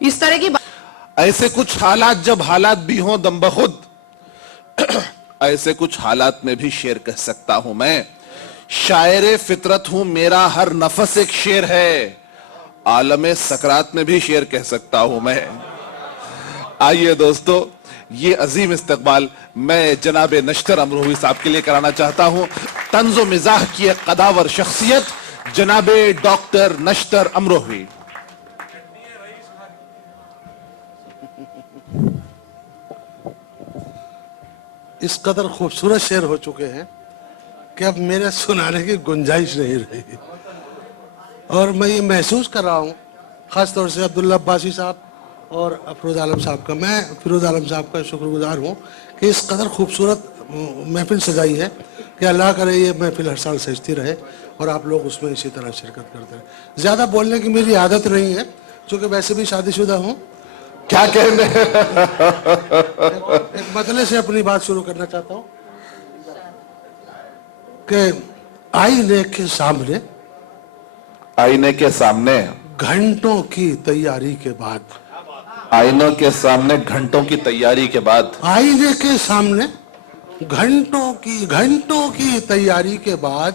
اس طرح کی ایسے کچھ حالات جب حالات بھی ہوں دم بخود، ایسے کچھ حالات میں بھی شعر کہہ سکتا ہوں میں. شاعر فطرت ہوں، میرا ہر نفس ایک شعر ہے. عالم سکرات میں بھی شعر کہہ سکتا ہوں میں. آئیے دوستو، یہ عظیم استقبال میں جناب نشتر امروہوی صاحب کے لیے کرانا چاہتا ہوں. طنز و مزاح کی ایک قداور شخصیت جناب ڈاکٹر نشتر امروہوی. اس قدر خوبصورت شعر ہو چکے ہیں کہ اب میرے سنانے کی گنجائش نہیں رہی، اور میں یہ محسوس کر رہا ہوں خاص طور سے عبداللہ عباسی صاحب اور فیروز عالم صاحب کا. میں فیروز عالم صاحب کا شکر گزار ہوں کہ اس قدر خوبصورت محفل سجائی ہے کہ اللہ کرے یہ محفل ہر سال سجتی رہے اور آپ لوگ اس میں اسی طرح شرکت کرتے رہے. زیادہ بولنے کی میری عادت نہیں ہے چونکہ ویسے بھی شادی شدہ ہوں. کیا کہنے ایک مطلع سے اپنی بات شروع کرنا چاہتا ہوں کہ آئینے کے سامنے، آئینے کے سامنے گھنٹوں کی تیاری کے بعد، آئینوں کے سامنے گھنٹوں کی تیاری کے بعد، آئینے کے سامنے گھنٹوں کی تیاری کے بعد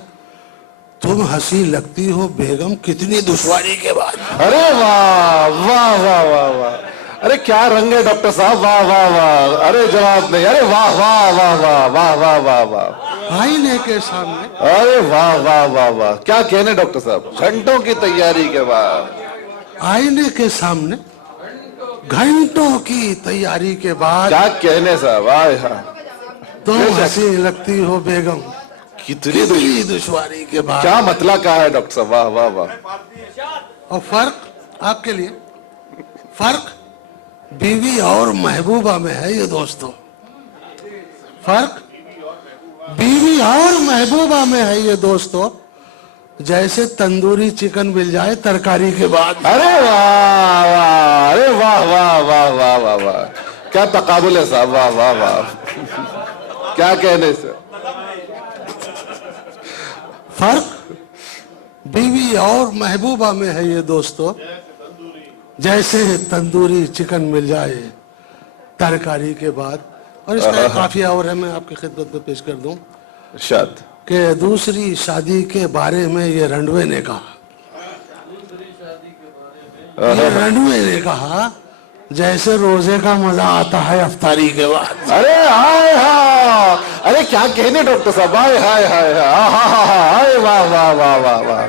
تم ہنسی لگتی ہو بیگم کتنی دشواری کے بعد. ارے واہ واہ واہ واہ واہ، ارے کیا رنگ ہے ڈاکٹر صاحب، واہ واہ واہ. ارے جواب نہیں، ارے واہ واہ واہ واہ واہ واہ واہ واہ. آئینے کے سامنے، ارے واہ واہ واہ واہ، کیا کہنے ڈاکٹر صاحب، گھنٹوں کی تیاری کے بعد. آئینے کے سامنے گھنٹوں کی تیاری کے بعد کیا کہنے صاحب، آئے ہاں، تم ہنسی لگتی ہو بیگم کتنی دشواری کے بعد. کیا مطلب کہا ہے ڈاکٹر صاحب، واہ واہ واہ. اور فرق آپ کے لیے، فرق بیوی اور محبوبہ میں ہے یہ دوستو. فرق بیوی اور محبوبہ میں ہے یہ دوستو، جیسے تندوری چکن مل جائے ترکاری کے بعد. ارے واہ واہ، ارے واہ واہ واہ واہ واہ واہ، کیا تقابل ہے صاحب، واہ واہ واہ، کیا کہنے سے. فرق بیوی اور محبوبہ میں ہے یہ دوستو، جیسے تندوری چکن مل جائے ترکاری کے بعد. اور اس کا ایک قافیہ اور ہے، میں آپ کی خدمت میں پیش کر دوں ارشاد. کہ دوسری شادی کے بارے میں یہ رنڈوے نے کہا، یہ رنڈوے نے کہا جیسے روزے کا مزہ آتا ہے افطاری کے بعد. ارے ہائے ہاں، ارے کیا کہنے ڈاکٹر صاحب، ہائے ہائے ہائے ہائے، واہ واہ واہ واہ واہ.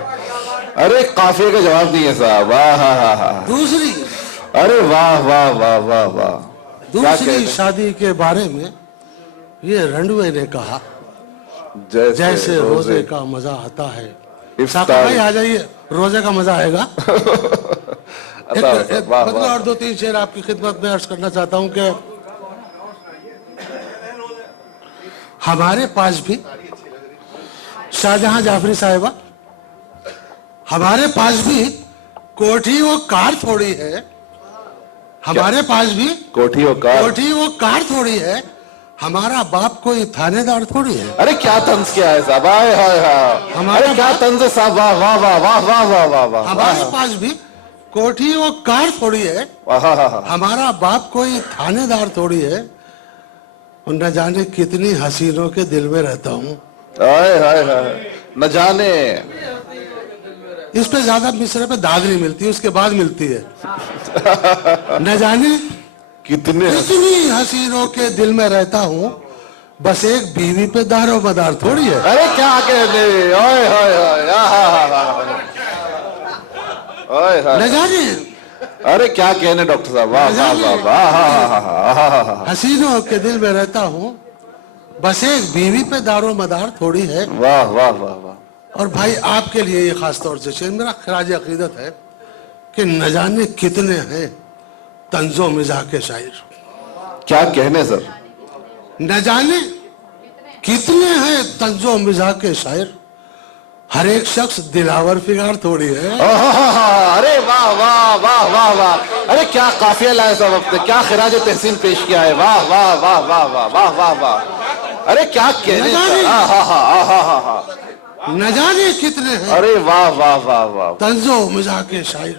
ارے قافیے کا جواب نہیں ہے صاحب، واہ ہاں ہاں. دوسری، ارے واہ واہ واہ واہ واہ. دوسری شادی کے بارے میں یہ رنڈوے نے کہا جیسے روزے کا مزہ آتا ہے. ساقب بھائی آ جائیے، روزے کا مزہ آئے گا. مطلب اور دو تین شعر آپ کی خدمت میں عرض کرنا چاہتا ہوں کہ ہمارے پاس بھی شاہجہاں جعفری صاحبہ، ہمارے پاس بھی کوٹھی و کار تھوڑی ہے، ہمارے پاس بھی کوٹھی و کار تھوڑی ہے، ہمارا باپ کوئی تھانے دار تھوڑی ہے. ارے کیا طنز کیا ہے صاحب، آئے ہائے ہاں، ارے کیا طنز ہے صاحب، واہ واہ واہ واہ واہ واہ واہ واہ. ہمارے پاس بھی کوٹھی و کار تھوڑی ہے، ہمارا باپ کوئی تھانے دار تھوڑی ہے، نہ جانے کتنی حسینوں کے دل میں رہتا ہوں. آئے ہائے ہائے، نہ جانے. اس پہ زیادہ مصرے پہ داد نہیں ملتی، اس کے بعد ملتی ہے. نہ جانے کتنے حسینوں کے دل میں رہتا ہوں، بس ایک بیوی پہ دار و مدار تھوڑی ہے. ارے کیا کہنے، آئے ہائے ہائے، نہ جانے، ارے کیا کہنے ڈاکٹر صاحب، واہ واہ واہ. حسینوں کے دل میں رہتا ہوں، بس ایک بیوی پہ دار و مدار تھوڑی ہے. واہ واہ واہ واہ. اور بھائی آپ کے لیے یہ خاص طور سے شعر میرا خراج عقیدت ہے کہ نہ جانے کتنے ہیں طنز و مزاح کے شاعر. کیا کہنے سر، نہ جانے کتنے ہیں طنز و مزاح کے شاعر، ہر ایک شخص دلاور فگار تھوڑی ہے. ارے واہ واہ واہ واہ واہ، ارے کیا قافیہ لائے صاحب اپنے، کیا خراج تحسین پیش کیا ہے، واہ واہ واہ واہ واہ واہ واہ واہ. ارے کیا کہنے سر، نہ جانے کتنے ہیں ارے واہ واہ واہ واہ. طنز و مزاح کے شاعر،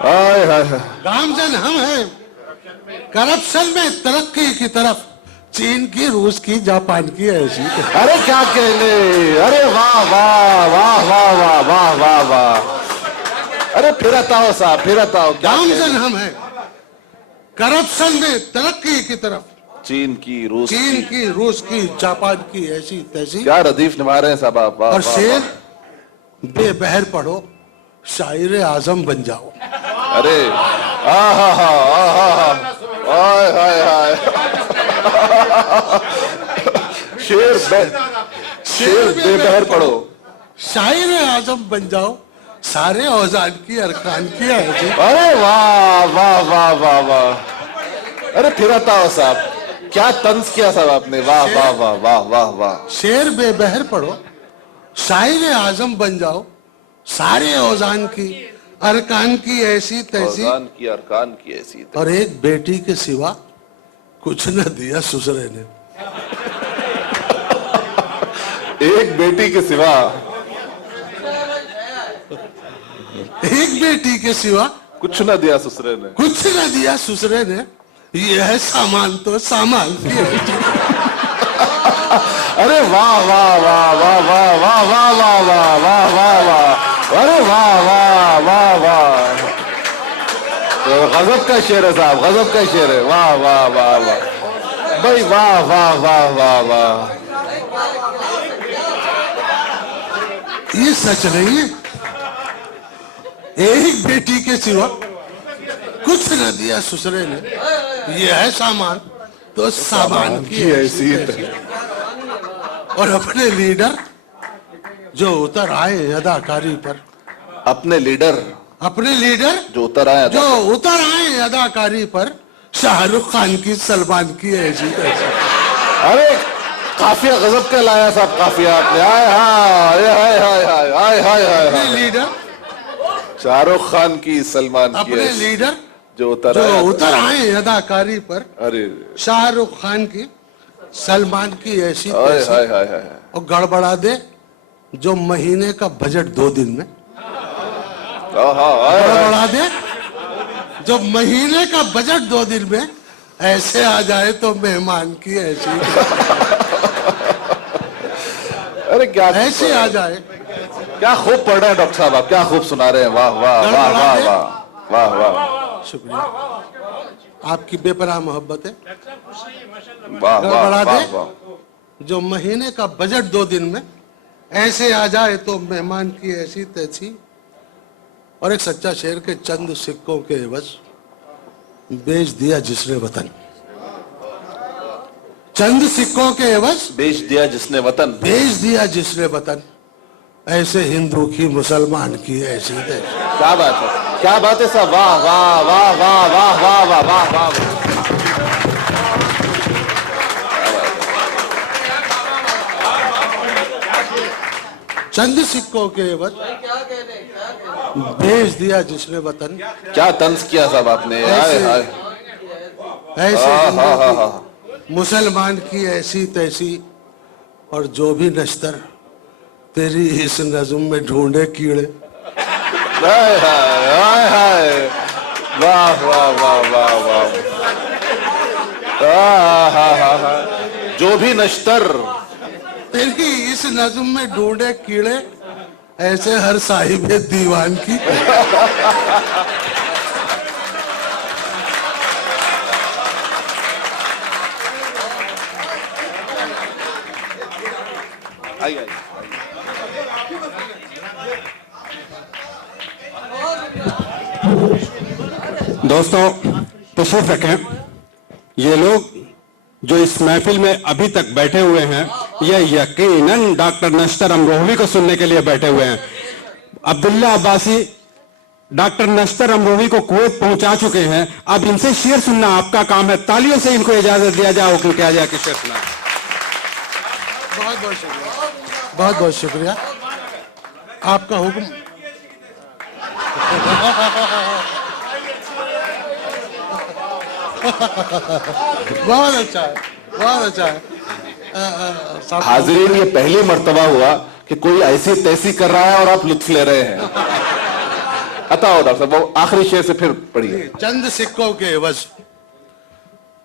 آئے ہائے ہائے۔ گامزن ہم ہیں کرپشن میں ترقی کی طرف، چین کی، روس کی، جاپان کی ایسی۔ ارے کیا کہنے، ارے واہ واہ واہ واہ واہ واہ واہ واہ، ارے پھرتا ہو صاحب، پھرتا ہو۔ گامزن ہم ہیں کرپشن میں ترقی کی طرف، چین کی، روس چین کی، روس کی، جاپان کی ایسی تیسی۔ کیا ردیف نبھا رہے ہیں صاحب آپ، واہ اور واہ شعر بے بہر پڑھو، شاعر اعظم بن جاؤ۔ ارے آہا ہا آہا ہا، آئے ہائے ہائے، شعر بے بہر پڑھو، شاعر اعظم بن جاؤ، سارے اوزان کی، ارکان کی ایسی۔ ارے واہ واہ واہ واہ واہ، ارے پھرتا ہو صاحب، کیا طنز کیا صاحب آپ نے، واہ واہ واہ واہ واہ واہ۔ شعر بے بہر پڑھو، شاعر اعظم بن جاؤ، سارے اوزان کی، ارکان کی ایسی تیسی۔ اوزان کی، ارکان کی ایسی۔ اور ایک بیٹی کے سوا کچھ نہ دیا سسرے نے۔ ایک بیٹی کے سوا، ایک بیٹی کے سوا کچھ نہ دیا سسرے نے۔ کچھ نہ دیا سسرے نے، یہ ہے سامان تو سامان کی ہے۔ ارے واہ واہ واہ واہ واہ واہ واہ واہ واہ واہ واہ واہ، ارے واہ واہ واہ واہ، غضب کا شعر ہے صاحب، غضب کا شعر ہے، واہ واہ واہ واہ بھائی، واہ واہ واہ واہ واہ۔ یہ سچ نہیں ہے، ایک بیٹی کے سوا کچھ نہ دیا سسرے نے، یہ ہے سامان تو سامان کی ایسی ہے۔ اور اپنے لیڈر جو اتر آئے اداکاری پر، اپنے لیڈر اپنے لیڈر جو اتر آئے، جو اتر آئے اداکاری پر، شاہ رخ خان کی، سلمان کی ایسی تیسی۔ ارے قافیہ غضب کا لایا صاحب، قافیہ آپ نے، آئے ہائے ہائے ہائے ہائے ہائے ہائے ہائے، اپنے لیڈر، شاہ رخ خان کی، سلمان کی اپنے ایسی، لیڈر جو اتر جو آئے۔ اتر آئے اداکاری پر، ارے شاہ رخ خان کی، سلمان کی ایسی ہائے تیسی۔ ہائے ہائے ہائے، اور گڑبڑا دے جو مہینے کا بجٹ 2 دن میں، گڑبڑا دے جو مہینے کا بجٹ 2 دن میں، ایسے آ جائے تو مہمان کی ایسی، ارے کیا ایسے آ جائے۔ کیا خوب پڑھ رہے ہیں ڈاکٹر صاحب آپ، کیا خوب سنا رہے ہیں، واہ واہ واہ واہ واہ واہ واہ شکریہ، آپ کی بے پناہ محبت ہے۔ واہ گڑبڑا واہ دے واہ واہ، جو مہینے کا بجٹ 2 دن میں، ایسے آ جائے تو مہمان کی ایسی تیسی۔ اور ایک سچا شعر کے چند سکوں کے عوض بیچ دیا جس نے وطن، چند سکوں کے عوض بیچ دیا جس نے وطن، بیچ دیا جس نے وطن، ایسے ہندو کی، مسلمان کی ایسی تیسی۔ کیا بات ہے، کیا بات ہے صاحب، واہ واہ واہ واہ واہ واہ واہ واہ واہ۔ چند سکوں کے عوض بیچ دیا جس نے وطن، کیا طنز کیا صاحب آپ نے، ہائے ہائے، ایسے ہندو کی، مسلمان کی ایسی تیسی۔ اور جو بھی نشتر تیری اس نظم میں ڈھونڈے کیڑے، ہائے ہائے ہائے ہائے، واہ واہ واہ واہ واہ، جو بھی نشتر تیری اس نظم میں ڈھونڈے کیڑے، ایسے ہر صاحب دیوان کی۔ دوستوں تشریف رکھیں، یہ لوگ جو اس محفل میں ابھی تک بیٹھے ہوئے ہیں، یہ یقیناً ڈاکٹر نشتر امروہوی کو سننے کے لیے بیٹھے ہوئے ہیں۔ عبداللہ عباسی ڈاکٹر نشتر امروہوی کو کویت پہنچا چکے ہیں، اب ان سے شعر سننا آپ کا کام ہے، تالیوں سے ان کو اجازت دیا جائے حکم کیا جائے کہ شعر سنائیں۔ بہت بہت شکریہ، بہت بہت شکریہ، آپ کا حکم۔ بہت اچھا ہے، بہت اچھا ہے۔ حاضرین، یہ پہلی مرتبہ ہوا کہ کوئی ایسی تیسی کر رہا ہے اور آپ لطف لے رہے ہیں۔ عطا ہو ڈاکٹر صاحب وہ آخری شعر سے پھر پڑھیے. چند سکوں کے عوض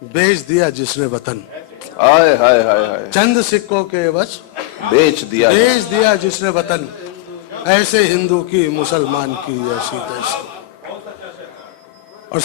بیچ دیا جس نے وطن. ہائے ہائے ہائے ہائے. چند سکوں کے عوض بیچ دیا. بیچ دیا جس نے وطن. ایسے ہندو کی مسلمان کی ایسی تیسی. اور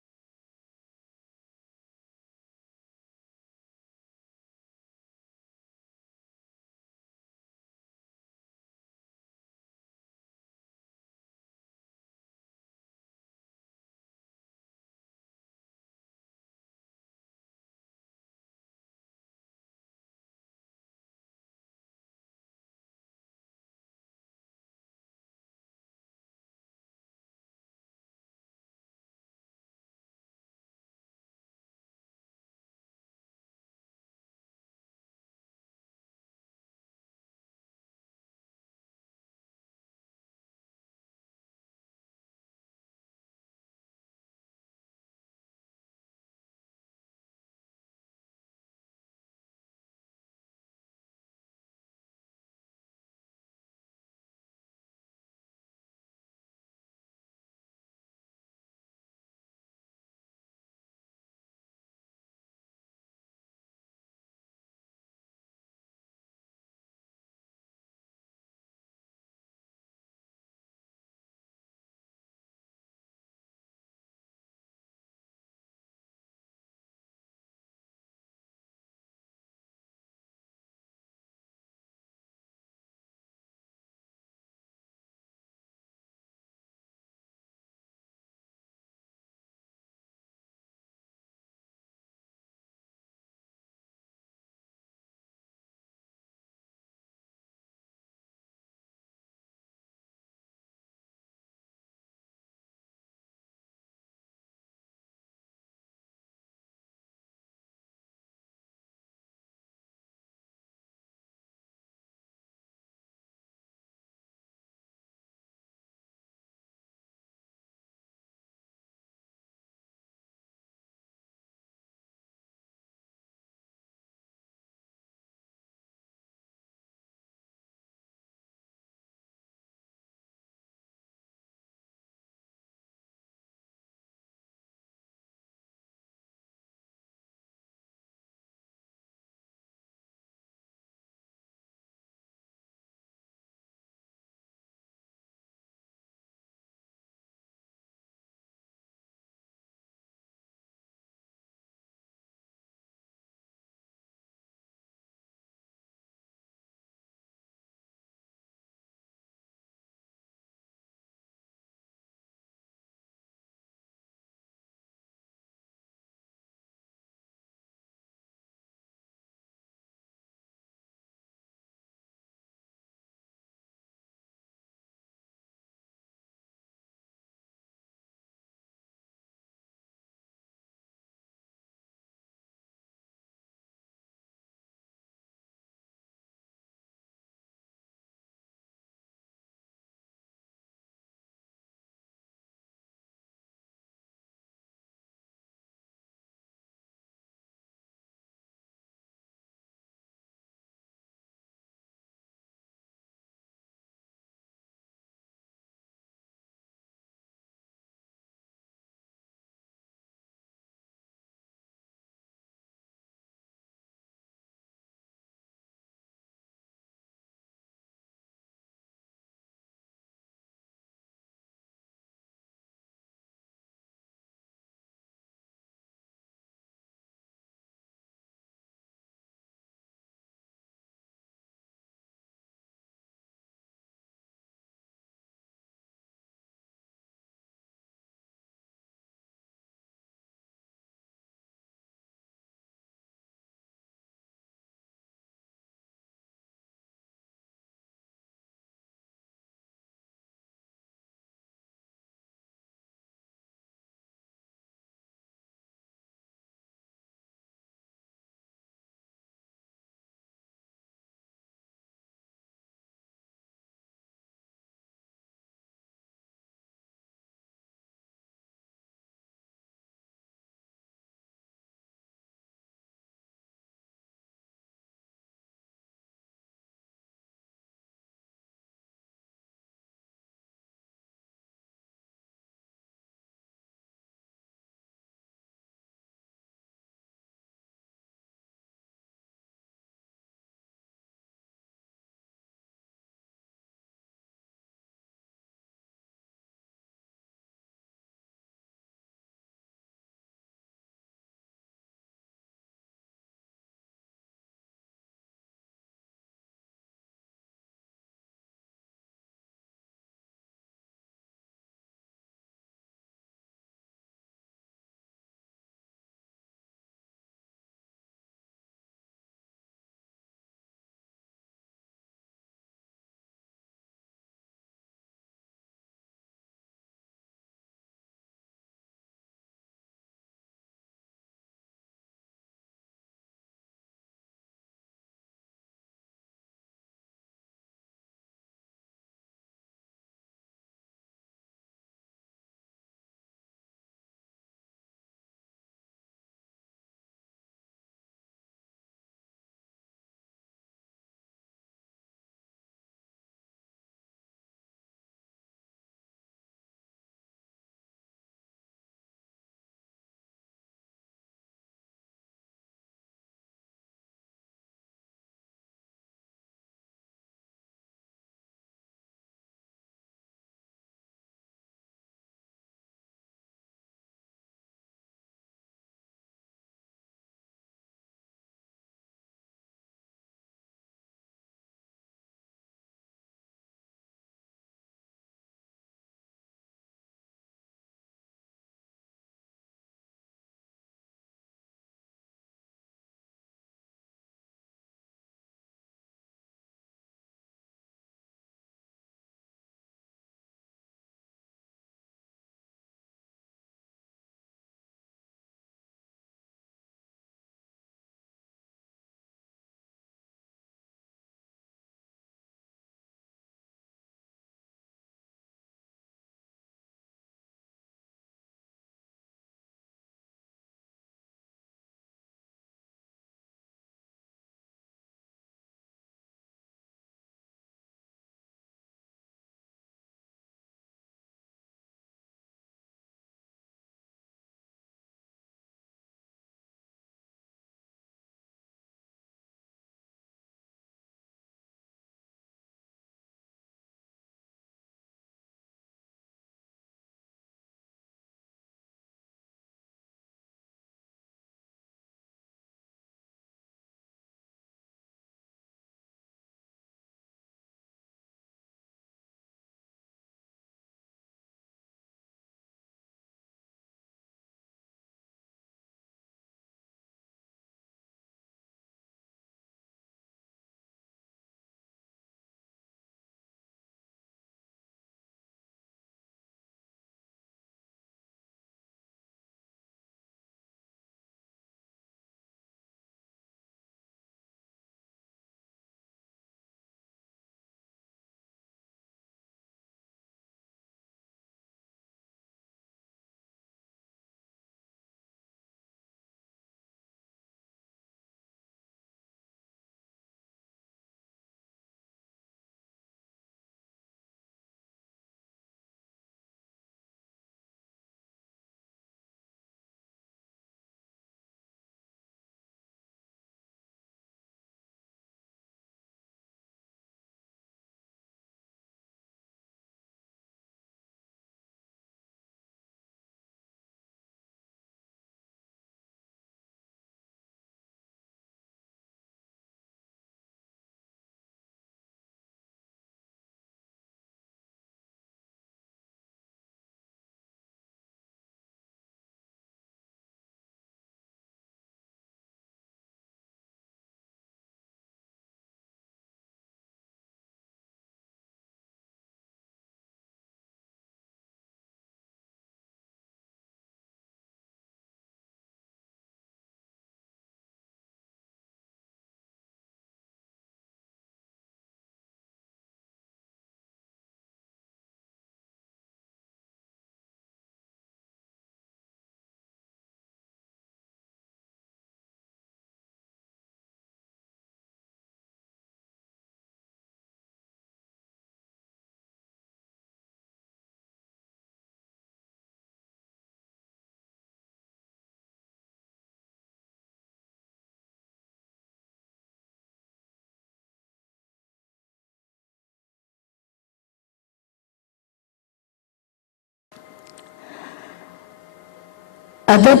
ادب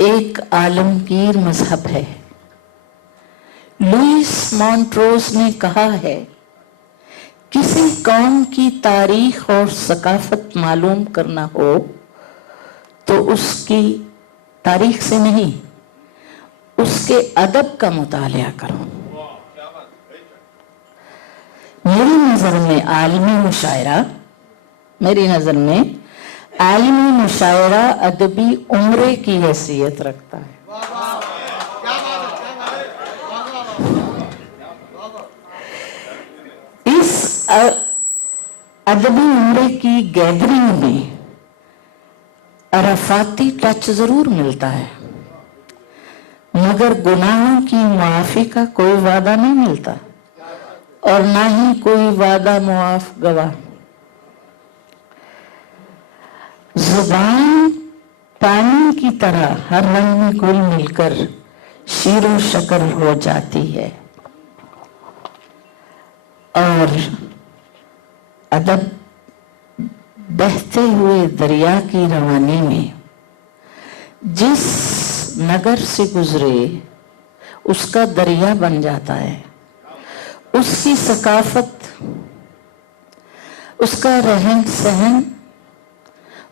ایک عالمگیر مذہب ہے. لوئس مونٹروز نے کہا ہے کسی قوم کی تاریخ اور ثقافت معلوم کرنا ہو تو اس کی تاریخ سے نہیں اس کے ادب کا مطالعہ کرو. میری نظر میں عالمی مشاعرہ ادبی عمرے کی حیثیت رکھتا ہے. اس ادبی عمرے کی گیدرنگ میں عرفاتی ٹچ ضرور ملتا ہے مگر گناہوں کی معافی کا کوئی وعدہ نہیں ملتا اور نہ ہی کوئی وعدہ معاف گواہ. زبان پانی کی طرح ہر رنگ میں گل مل کر شیر و شکر ہو جاتی ہے اور ادب بہتے ہوئے دریا کی روانی میں جس نگر سے گزرے اس کا دریا بن جاتا ہے. اس کی ثقافت، اس کا رہن سہن،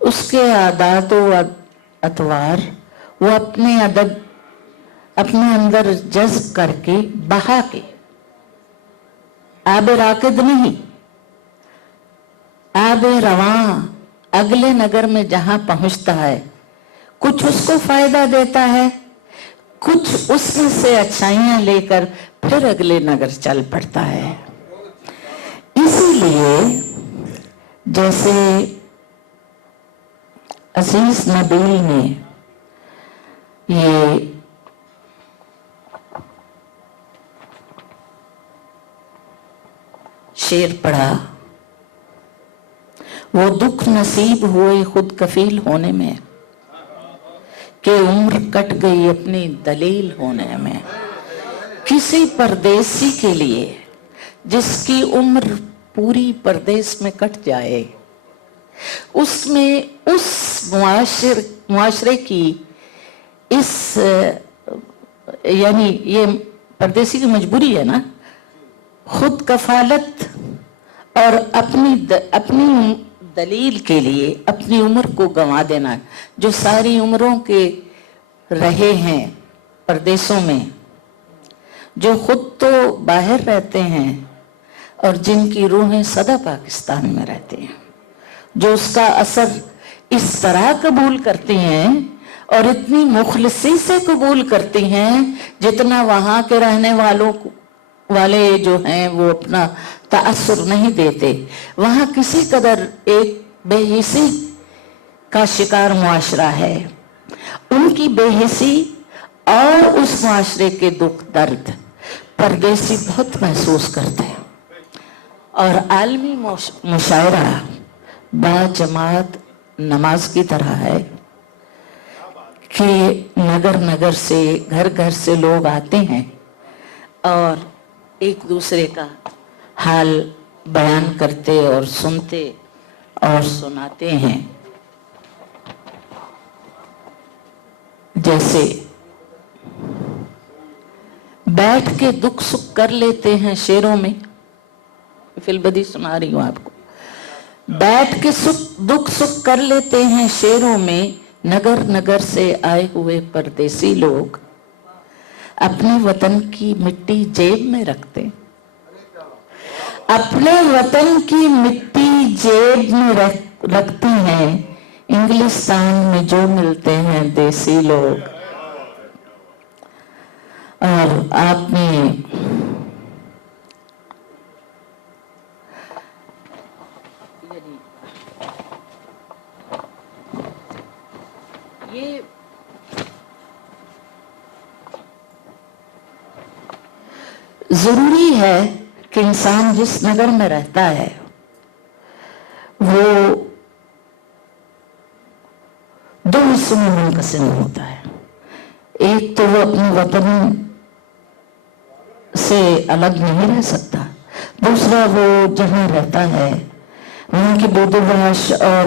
اس کے عادات و اطوار وہ اپنے اندر جذب کر کے بہا کے آب راکد نہیں آب رواں اگلے نگر میں جہاں پہنچتا ہے کچھ اس کو فائدہ دیتا ہے، کچھ اس میں سے اچھائیاں لے کر پھر اگلے نگر چل پڑتا ہے. اسی لیے جیسے عزیز نبیل نے یہ شعر پڑھا، وہ دکھ نصیب ہوئے خود کفیل ہونے میں کہ عمر کٹ گئی اپنی دلیل ہونے میں. کسی پردیسی کے لیے جس کی عمر پوری پردیس میں کٹ جائے، اس میں اس معاشرے کی یعنی یہ پردیسی کی مجبوری ہے نا، خود کفالت اور اپنی دلیل کے لیے اپنی عمر کو گنوا دینا. جو ساری عمروں کے رہے ہیں پردیسوں میں، جو خود تو باہر رہتے ہیں اور جن کی روحیں سدا پاکستان میں رہتی ہیں، جو اس کا اثر اس طرح قبول کرتی ہیں اور اتنی مخلصی سے قبول کرتی ہیں جتنا وہاں کے رہنے والے جو ہیں وہ اپنا تأثر نہیں دیتے. وہاں کسی قدر ایک بے حسی کا شکار معاشرہ ہے. ان کی بے حسی اور اس معاشرے کے دکھ درد پردیسی بہت محسوس کرتے ہیں. اور عالمی مشاعرہ با جماعت نماز کی طرح ہے کہ نگر نگر سے گھر گھر سے لوگ آتے ہیں اور ایک دوسرے کا حال بیان کرتے اور سنتے اور سناتے ہیں. جیسے بیٹھ کے دکھ سکھ کر لیتے ہیں شعروں میں، فی البدی سنا رہی ہوں آپ کو، بیٹھ کے دکھ سکھ کر لیتے ہیں شعروں میں نگر نگر سے آئے ہوئے پردیسی لوگ اپنے وطن کی مٹی جیب میں رکھتے، اپنے وطن کی مٹی جیب میں رکھتے ہیں انگلستان میں جو ملتے ہیں دیسی لوگ. اور آپ نے یہ ضروری ہے کہ انسان جس نگر میں رہتا ہے وہ دو حصوں میں منقسم ہوتا ہے. ایک تو وہ اپنے وطن سے الگ نہیں رہ سکتا، دوسرا وہ جہاں رہتا ہے وہاں کی بود و باش اور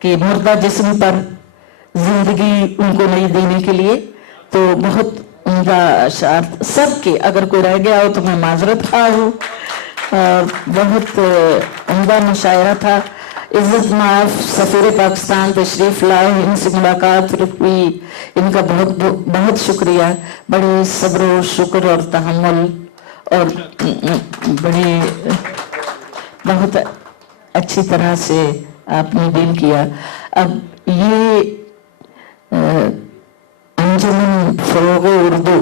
کہ مردہ جسم پر زندگی ان کو نہیں دینے کے لیے. تو بہت عمدہ اشعار سب کے، اگر کوئی رہ گیا ہو تو میں معذرت خواہ ہوں. بہت عمدہ مشاعرہ تھا. عزت مآب سفیر پاکستان تشریف لائے، ان سے ملاقات ہوئی، ان کا بہت بہت شکریہ. بڑے صبر و شکر اور تحمل اور بڑے بہت اچھی طرح سے آپ نے ڈیل کیا. اب یہ انجمن فروغ اردو،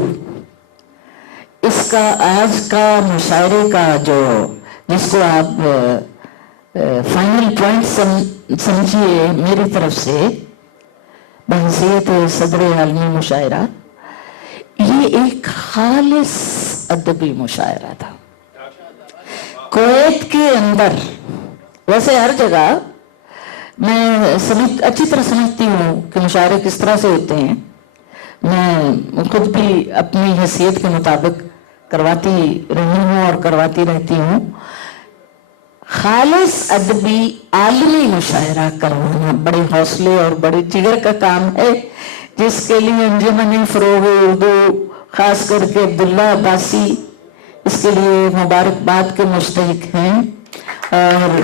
اس کا آج کا مشاعرے کا جس کو آپ فائنل پوائنٹ سمجھیے میری طرف سے بحیثیت صدر عالمی مشاعرہ، یہ ایک خالص ادبی مشاعرہ تھا. کویت کے اندر، ویسے ہر جگہ میں اچھی طرح سمجھتی ہوں کہ مشاعرے کس طرح سے ہوتے ہیں. میں خود بھی اپنی حیثیت کے مطابق کرواتی رہی ہوں اور کرواتی رہتی ہوں. خالص ادبی عالمی مشاعرہ کروانا بڑے حوصلے اور بڑے جگر کا کام ہے، جس کے لیے انجمن فروغ اردو خاص کر کے عبداللہ عباسی اس کے لیے مبارکباد کے مستحق ہیں. اور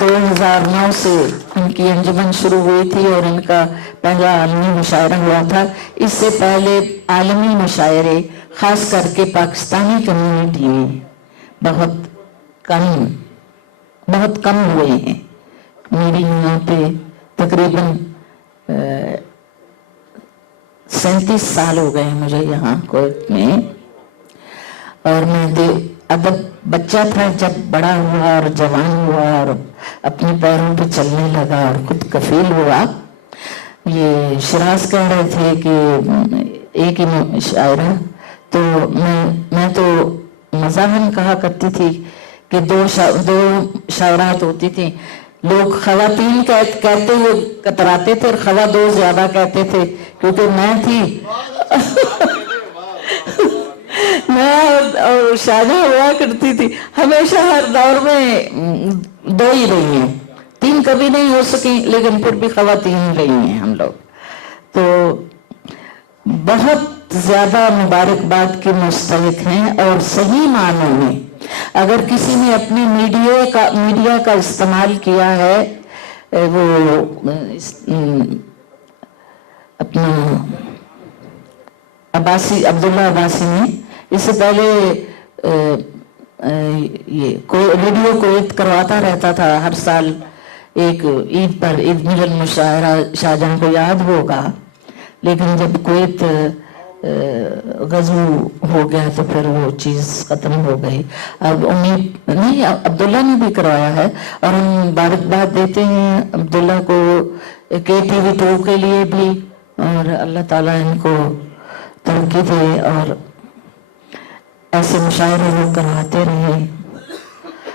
2009 سے ان کی انجمن شروع ہوئی تھی اور ان کا پہلا عالمی مشاعرہ ہوا تھا. اس سے پہلے عالمی مشاعرے خاص کر کے پاکستانی کمیونٹی میں بہت کم ہوئے ہیں. میری یہاں پہ تقریباً 37 سال ہو گئے ہیں مجھے یہاں کویت میں، اور میں ادب بچہ تھا جب بڑا ہوا اور جوان ہوا اور اپنے پیروں پہ چلنے لگا اور خود کفیل ہوا. یہ شراز کہہ رہے تھے کہ ایک ہی مشاعرہ، تو میں تو مزاحن کہا کرتی تھی کہ دو شاعرات ہوتی تھیں. لوگ خواتین کہتے ہوئے کتراتے تھے اور خوا دو زیادہ کہتے تھے، کیونکہ میں تھی میں اور شاہجہاں ہوا کرتی تھی. ہمیشہ ہر دور میں دو ہی رہی ہیں، تین کبھی نہیں ہو سکی، لیکن پھر بھی خواتین رہی ہیں ہم لوگ. تو بہت زیادہ مبارکباد کے مستحق ہیں. اور صحیح معنوں میں اگر کسی نے اپنے میڈیا کا استعمال کیا ہے، وہ اپنا عبداللہ عباسی نے، اس سے پہلے یہ ریڈیو کویت کرواتا رہتا تھا ہر سال ایک عید پر، عید ملن مشاعرہ، شاہجہاں کو یاد ہوگا. لیکن جب کویت غزو ہو گیا تو پھر وہ چیز ختم ہو گئی. اب امید نہیں، عبداللہ نے بھی کروایا ہے اور ہم مبارکباد دیتے ہیں عبداللہ کو KTV2 کے لیے بھی، اور اللہ تعالیٰ ان کو ترقی دے اور ایسے مشاعرے وہ کرواتے رہے.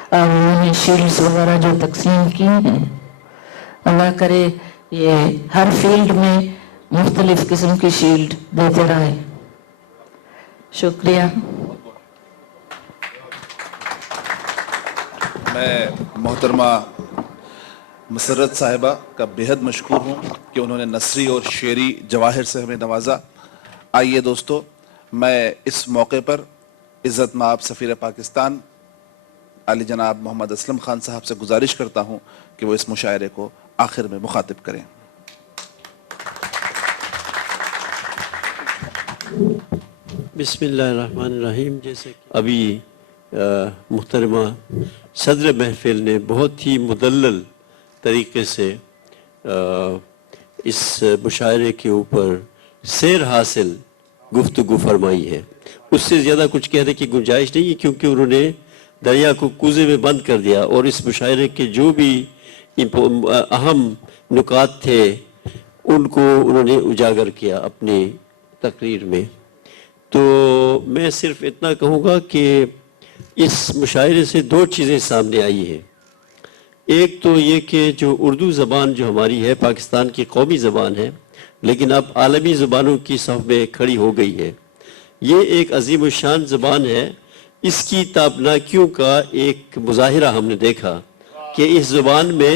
اور انہوں نے شیلڈز وغیرہ جو تقسیم کی ہیں، اللہ کرے یہ ہر فیلڈ میں مختلف قسم کی شیلڈ دیتے رہے. شکریہ. میں محترمہ مسرت صاحبہ کا بہت مشکور ہوں کہ انہوں نے نثری اور شعری جواہر سے ہمیں نوازا. آئیے دوستو، میں اس موقع پر عزت مآب سفیر پاکستان علی جناب محمد اسلم خان صاحب سے گزارش کرتا ہوں کہ وہ اس مشاعرے کو آخر میں مخاطب کریں. بسم اللہ الرحمن الرحیم. جیسے کہ ابھی محترمہ صدر محفل نے بہت ہی مدلل طریقے سے اس مشاعرے کے اوپر سیر حاصل گفتگو فرمائی ہے. اس سے زیادہ کچھ کہنے کی گنجائش نہیں ہے، کیونکہ انہوں نے دریا کو کوزے میں بند کر دیا اور اس مشاعرے کے جو بھی اہم نکات تھے ان کو انہوں نے اجاگر کیا اپنی تقریر میں. تو میں صرف اتنا کہوں گا کہ اس مشاعرے سے دو چیزیں سامنے آئی ہیں. ایک تو یہ کہ جو اردو زبان جو ہماری ہے، پاکستان کی قومی زبان ہے، لیکن اب عالمی زبانوں کی صف میں کھڑی ہو گئی ہے. یہ ایک عظیم الشان زبان ہے. اس کی تابناکیوں کا ایک مظاہرہ ہم نے دیکھا کہ اس زبان میں